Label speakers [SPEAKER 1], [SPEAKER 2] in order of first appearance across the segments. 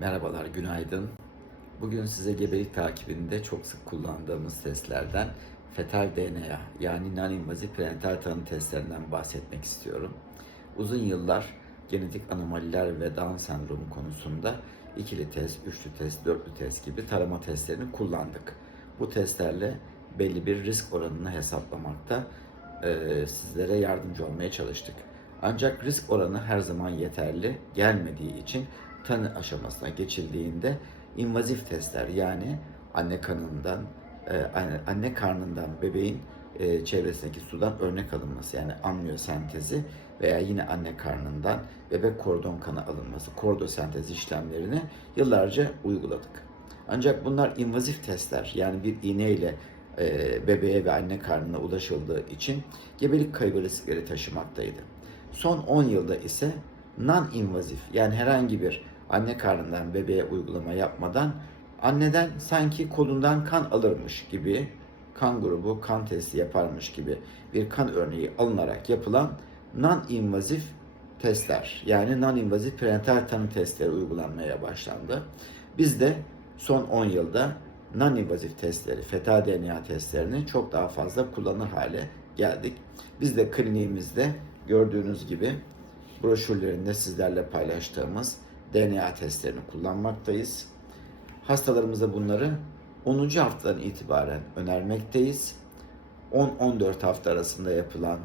[SPEAKER 1] Merhabalar, günaydın. Bugün size gebelik takibinde çok sık kullandığımız testlerden fetal DNA yani non-invasive prenatal tanı testlerinden bahsetmek istiyorum. Uzun yıllar genetik anomaliler ve Down sendromu konusunda ikili test, üçlü test, dörtlü test gibi tarama testlerini kullandık. Bu testlerle belli bir risk oranını hesaplamakta e, sizlere yardımcı olmaya çalıştık. Ancak risk oranı her zaman yeterli gelmediği için tanı aşamasına geçildiğinde invazif testler yani anne kanından e, anne, karnından bebeğin e, çevresindeki sudan örnek alınması yani amniyosentezi veya yine anne karnından bebek kordon kanı alınması, kordosentez işlemlerini yıllarca uyguladık. Ancak bunlar invazif testler yani bir iğne ile e, bebeğe ve anne karnına ulaşıldığı için gebelik kaybı riskleri taşımaktaydı. Son 10 yılda ise non-invazif yani herhangi bir anne karnından bebeğe uygulama yapmadan anneden sanki kolundan kan alırmış gibi kan grubu kan testi yaparmış gibi bir kan örneği alınarak yapılan non-invazif testler yani non-invazif prenatal tanı testleri uygulanmaya başlandı. Biz de son 10 yılda non-invazif testleri, fetal DNA testlerini çok daha fazla kullanır hale geldik. Biz de kliniğimizde gördüğünüz gibi broşürlerinde sizlerle paylaştığımız DNA testlerini kullanmaktayız. Hastalarımıza bunları 10. haftadan itibaren önermekteyiz. 10-14 hafta arasında yapılan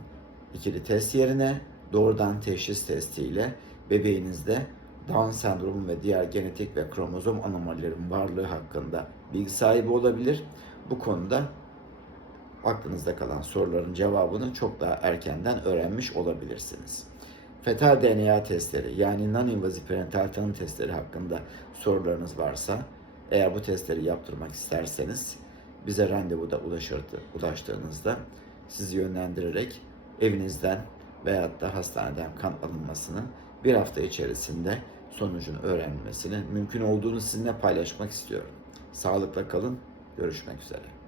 [SPEAKER 1] ikili test yerine doğrudan teşhis testiyle bebeğinizde Down sendromu ve diğer genetik ve kromozom anomalilerin varlığı hakkında bilgi sahibi olabilir. Bu konuda aklınızda kalan soruların cevabını çok daha erkenden öğrenmiş olabilirsiniz. Fetal DNA testleri yani non-invasive prenatal tanı testleri hakkında sorularınız varsa eğer bu testleri yaptırmak isterseniz bize randevuda ulaşırdı, ulaştığınızda sizi yönlendirerek evinizden veyahut da hastaneden kan alınmasını bir hafta içerisinde sonucunu öğrenilmesini mümkün olduğunu sizinle paylaşmak istiyorum. Sağlıkla kalın. Görüşmek üzere.